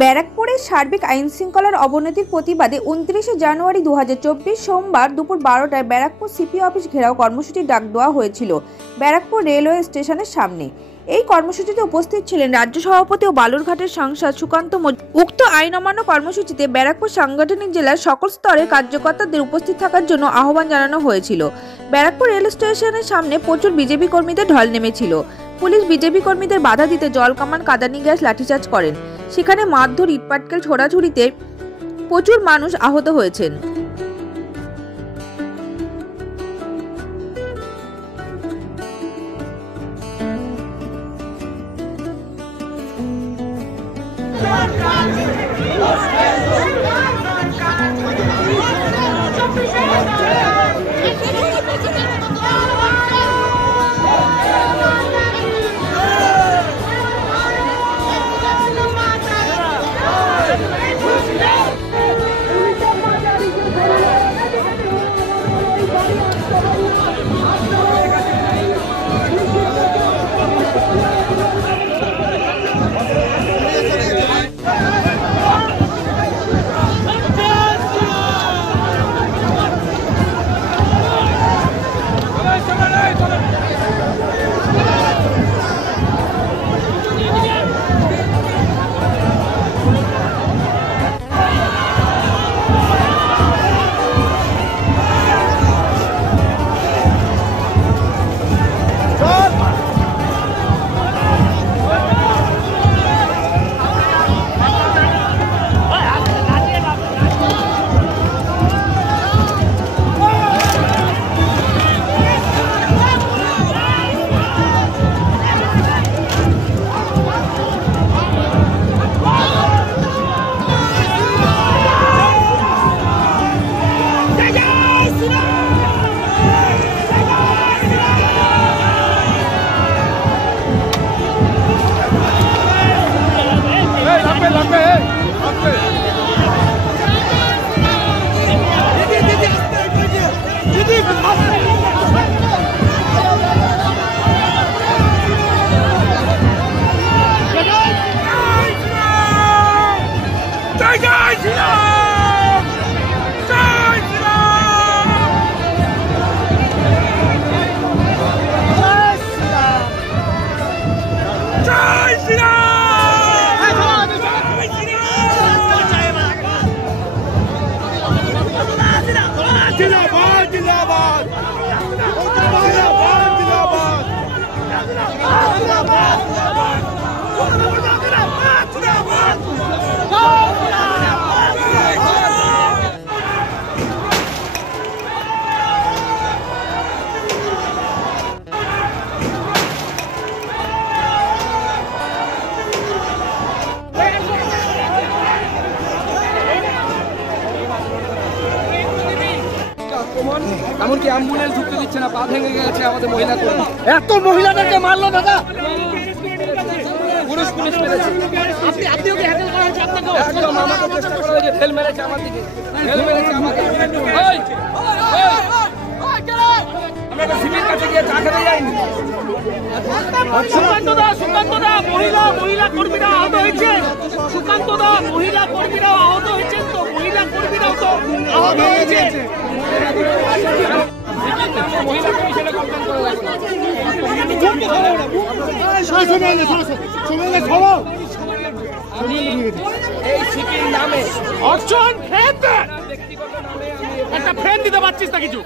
ব্যারাকপুরের সার্বিক আইনশৃঙ্খলার অবনতির প্রতিবাদে 29 জানুয়ারি 2024 সোমবার দুপুর 12টায় ব্যারাকপুর সিপি অফিস ঘেরাও কর্মসূচির ডাক দেওয়া হয়েছিল ব্যারাকপুর রেলওয়ে স্টেশনের সামনে। এই কর্মসূচিতে উপস্থিত ছিলেন রাজ্য সভাপতি ও বালুরঘাটের সাংসদ সুকান্ত মজুমদার। উক্ত আইন অমান্য কর্মসূচিতে ব্যারাকপুর সাংগঠনিক জেলার সকল স্তরের কার্যকর্তাদের উপস্থিত থাকার জন্য আহ্বান জানানো হয়েছিল। ব্যারাকপুর রেল স্টেশনের সামনে প্রচুর বিজেপি কর্মীদের ঢল নেমেছিল। পুলিশ বিজেপি কর্মীদের বাধা দিতে জল কামান, কাঁদানি গ্যাস, লাঠিচার্জ করেন। সেখানে মারধর, ইটপাটকেল ছোড়াছুড়িতে প্রচুর মানুষ আহত হয়েছেন। এমনকি অ্যাম্বুলেন্স ঢুকতে দিচ্ছে না, পা ভেঙে গেছে আমাদের মহিলা কর্মী। এত মহিলাদেরকে মারলো দাদা, পুলিশ মেরেছে। আপনি ওকে হ্যান্ডেল করা হয়েছে? আপনাকে একদম আমাকে চেষ্টা করা হয়েছে, ফেল মেরেছে আমার দিকে, ফেল মেরেছে আমাকে। আমরা একটা সিভির কাছে গিয়ে চা খেতে যাইনি। সুকান্ত দা মহিলা কর্মীরা আহত হয়েছে। সুকান্ত দা মহিলা কর্মীরাও আহত হয়েছে, তো মহিলা কর্মীরাও তো আহত হয়েছে। এই সিপির নামে অর্জন একটা ফ্রেন্ড দিতে পারছিস না কিছু।